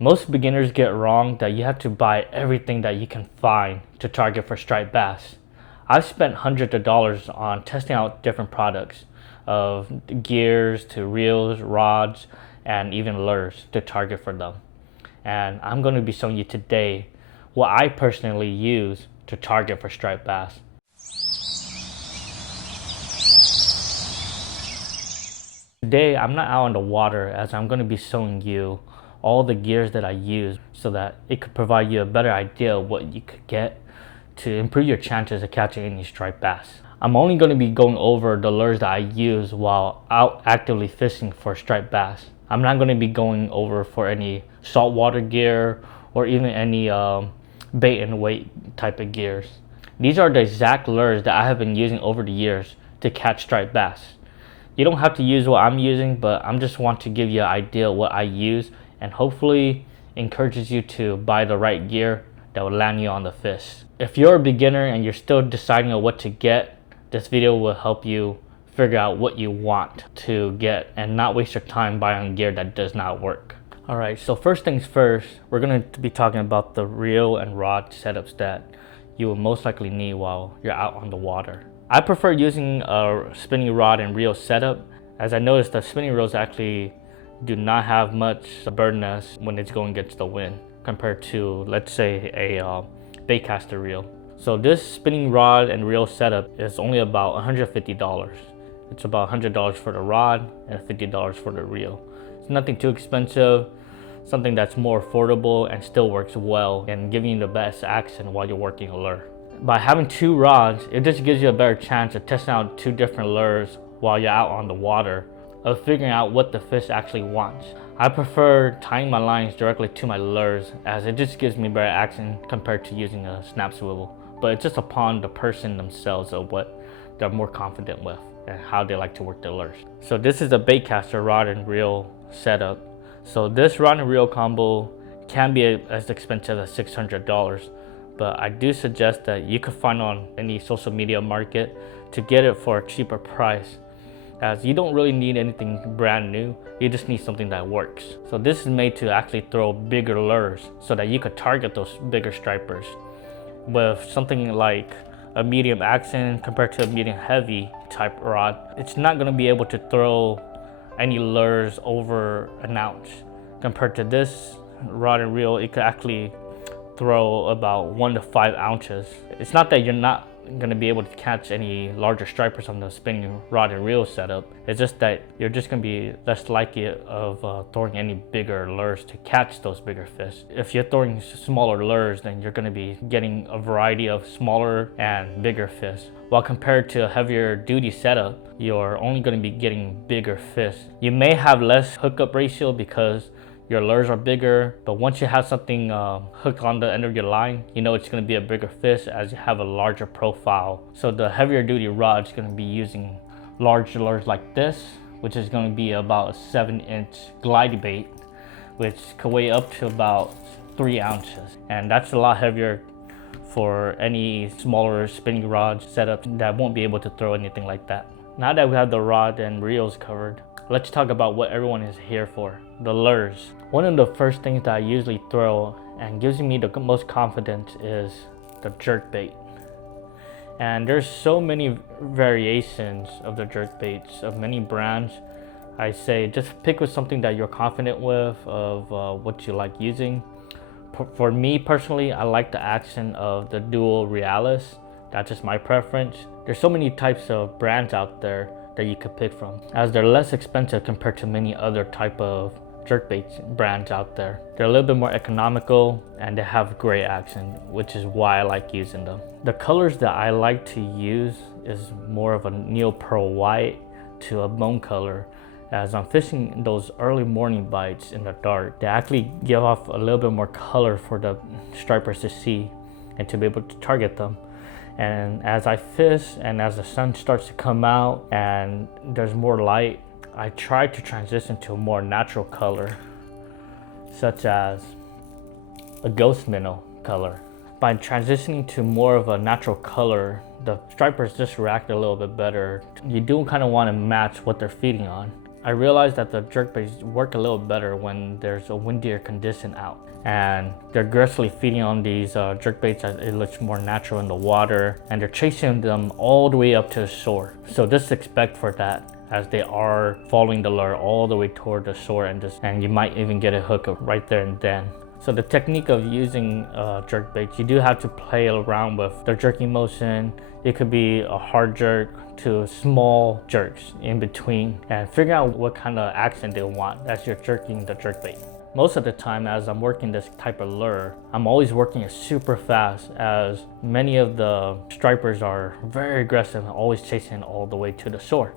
Most beginners get wrong that you have to buy everything that you can find to target for striped bass. I've spent hundreds of dollars on testing out different products, of gears to reels, rods, and even lures to target for them. And I'm going to be showing you today what I personally use to target for striped bass. Today I'm not out on the water, as I'm going to be showing you all the gears that I use so that it could provide you a better idea of what you could get to improve your chances of catching any striped bass. I'm only going to be going over the lures that I use while out actively fishing for striped bass. I'm not going to be going over for any saltwater gear or even any bait and weight type of gears. These are the exact lures that I have been using over the years to catch striped bass. You don't have to use what I'm using, but I'm just want to give you an idea of what I use and hopefully encourages you to buy the right gear that will land you on the fish. If you're a beginner and you're still deciding on what to get, this video will help you figure out what you want to get and not waste your time buying gear that does not work. Alright, so first things first, we're going to be talking about the reel and rod setups that you will most likely need while you're out on the water. I prefer using a spinning rod and reel setup, as I noticed the spinning reels actually do not have much burdenness when it's going against the wind compared to, let's say, a baitcaster reel. So this spinning rod and reel setup is only about $150. It's about $100 for the rod and $50 for the reel. It's nothing too expensive, something that's more affordable and still works well and giving you the best action while you're working a lure. By having two rods, it just gives you a better chance of testing out two different lures while you're out on the water, of figuring out what the fish actually wants. I prefer tying my lines directly to my lures, as it just gives me better action compared to using a snap swivel. But it's just upon the person themselves of what they're more confident with and how they like to work their lures. So this is a baitcaster rod and reel setup. So this rod and reel combo can be as expensive as $600. But I do suggest that you could find on any social media market to get it for a cheaper price, as you don't really need anything brand new, you just need something that works. So this is made to actually throw bigger lures so that you could target those bigger stripers. With something like a medium action compared to a medium heavy type rod, it's not going to be able to throw any lures over an ounce. Compared to this rod and reel, it could actually throw about 1 to 5 ounces. It's not that you're not going to be able to catch any larger stripers on the spinning rod and reel setup. It's just that you're just going to be less likely of throwing any bigger lures to catch those bigger fish. If you're throwing smaller lures, then you're going to be getting a variety of smaller and bigger fish. While compared to a heavier duty setup, you're only going to be getting bigger fish. You may have less hookup ratio because your lures are bigger, but once you have something hooked on the end of your line, you know it's going to be a bigger fish as you have a larger profile. So the heavier duty rod is going to be using large lures like this, which is going to be about a 7-inch glide bait, which could weigh up to about 3 ounces. And that's a lot heavier for any smaller spinning rod setup that won't be able to throw anything like that. Now that we have the rod and reels covered, let's talk about what everyone is here for, the lures. One of the first things that I usually throw and gives me the most confidence is the jerk bait. And there's so many variations of the jerk baits of many brands. I say just pick with something that you're confident with, of what you like using. For me personally, I like the action of the dual Realis. That's just my preference. There's so many types of brands out there that you could pick from, as they're less expensive compared to many other type of jerkbait brands out there. They're a little bit more economical and they have great action, which is why I like using them. The colors that I like to use is more of a neopearl white to a bone color. As I'm fishing those early morning bites in the dark, they actually give off a little bit more color for the stripers to see and to be able to target them. And as I fish and as the sun starts to come out and there's more light, I try to transition to a more natural color, such as a ghost minnow color. By transitioning to more of a natural color, the stripers just react a little bit better. You do kind of want to match what they're feeding on. I realized that the jerkbaits work a little better when there's a windier condition out. And they're aggressively feeding on these jerkbaits as it looks more natural in the water. And they're chasing them all the way up to the shore. So just expect for that, as they are following the lure all the way toward the shore, and you might even get a hook right there and then. So the technique of using jerkbaits, you do have to play around with the jerking motion. It could be a hard jerk to small jerks in between, and figure out what kind of action they want as you're jerking the jerkbait. Most of the time as I'm working this type of lure, I'm always working it super fast, as many of the stripers are very aggressive and always chasing all the way to the shore.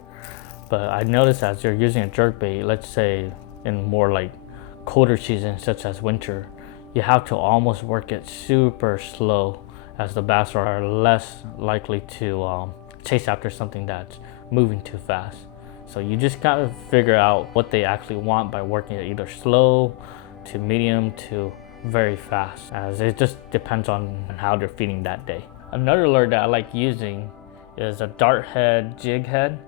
But I noticed as you're using a jerkbait, let's say in more like colder seasons such as winter, you have to almost work it super slow, as the bass are less likely to chase after something that's moving too fast. So you just gotta figure out what they actually want by working it either slow to medium to very fast, as it just depends on how they're feeding that day. Another lure that I like using is a dart head jig head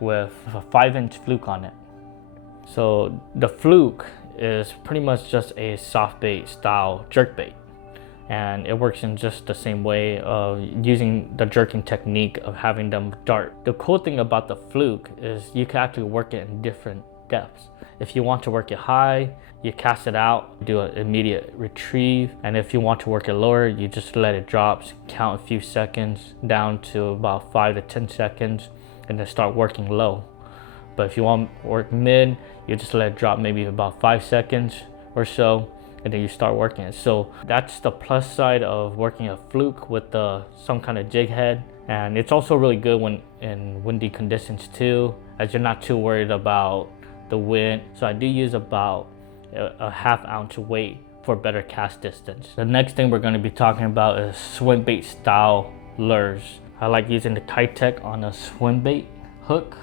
with a 5-inch fluke on it. So the fluke is pretty much just a soft bait style jerk bait, and it works in just the same way of using the jerking technique of having them dart. The cool thing about the fluke is you can actually work it in different depths. If you want to work it high, you cast it out, do an immediate retrieve, and if you want to work it lower, you just let it drop, count a few seconds down to about 5 to 10 seconds, and then start working low. But if you want to work mid, you just let it drop maybe about 5 seconds or so, and then you start working it. So that's the plus side of working a fluke with some kind of jig head. And it's also really good when in windy conditions too, as you're not too worried about the wind. So I do use about a ½ ounce weight for better cast distance. The next thing we're going to be talking about is swim bait style lures. I like using the Kitech on a swim bait hook.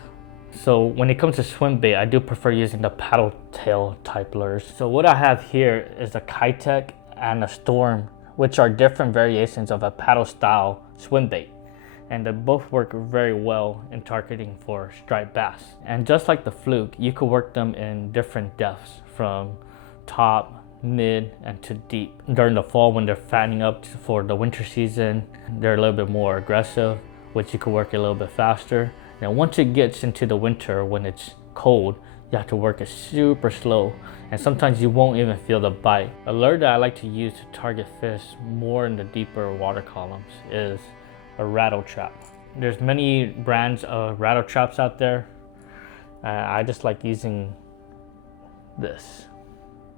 So when it comes to swim bait, I do prefer using the paddle tail type lures. So what I have here is a Kitech and a Storm, which are different variations of a paddle style swim bait. And they both work very well in targeting for striped bass. And just like the fluke, you could work them in different depths, from top, mid, and to deep. During the fall, when they're fattening up for the winter season, they're a little bit more aggressive, which you could work it a little bit faster. Now once it gets into the winter, when it's cold, you have to work it super slow, and sometimes you won't even feel the bite. A lure that I like to use to target fish more in the deeper water columns is a rattle trap. There's many brands of rattle traps out there. I just like using this.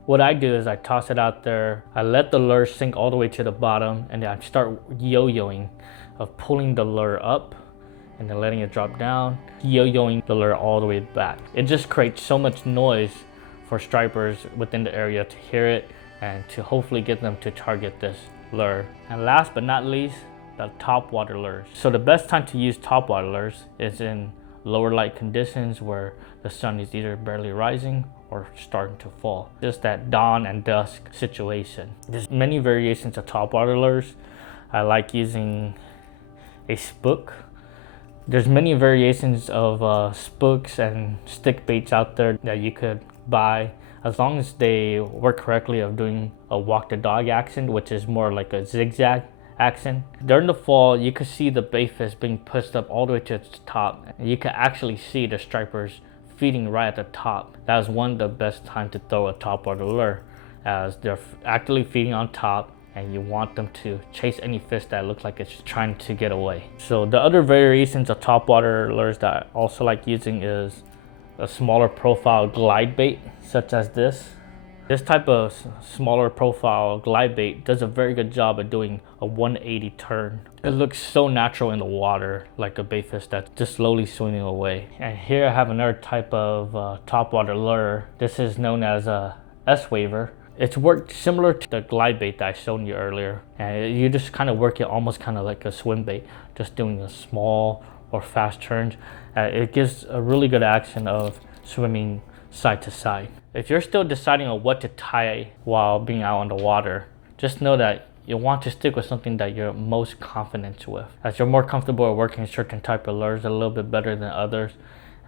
What I do is I toss it out there, I let the lure sink all the way to the bottom, and then I start yo-yoing, of pulling the lure up and then letting it drop down, yo-yoing the lure all the way back. It just creates so much noise for stripers within the area to hear it, and to hopefully get them to target this lure. And last but not least, the topwater lures. So the best time to use topwater lures is in lower light conditions where the sun is either barely rising or starting to fall. Just that dawn and dusk situation. There's many variations of topwater lures. I like using a spook. There's many variations of spooks and stick baits out there that you could buy, as long as they work correctly of doing a walk the dog action, which is more like a zigzag action. During the fall, you could see the bait fish being pushed up all the way to its top. You can actually see the stripers feeding right at the top. That is one of the best time to throw a topwater lure, as they're actively feeding on top, and you want them to chase any fish that looks like it's trying to get away. So the other variations of topwater lures that I also like using is a smaller profile glide bait, such as this. This type of smaller profile glide bait does a very good job of doing a 180 turn. It looks so natural in the water, like a bait fish that's just slowly swimming away. And here I have another type of topwater lure. This is known as a S-waver. It's worked similar to the glide bait that I showed you earlier. And you just kind of work it almost kind of like a swim bait, just doing a small or fast turns. It gives a really good action of swimming side to side. If you're still deciding on what to tie while being out on the water, just know that you want to stick with something that you're most confident with, as you're more comfortable working certain type of lures a little bit better than others,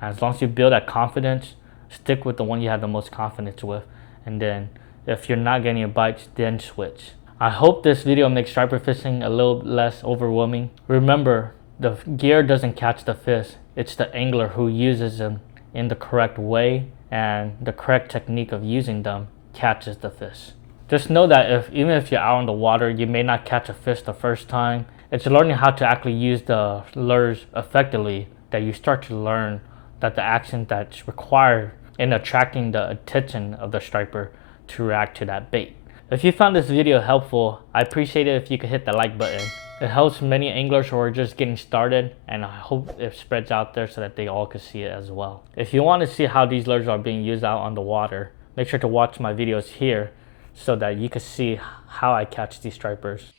As long as you build that confidence, stick with the one you have the most confidence with. And then if you're not getting your bites, then switch. I hope this video makes striper fishing a little less overwhelming. Remember, the gear doesn't catch the fish. It's the angler who uses them in the correct way, and the correct technique of using them catches the fish. Just know that even if you're out on the water, you may not catch a fish the first time. It's learning how to actually use the lures effectively that you start to learn that the action that's required in attracting the attention of the striper to react to that bait. If you found this video helpful, I appreciate it if you could hit the like button. It helps many anglers who are just getting started, and I hope it spreads out there so that they all could see it as well. If you want to see how these lures are being used out on the water, make sure to watch my videos here so that you can see how I catch these stripers.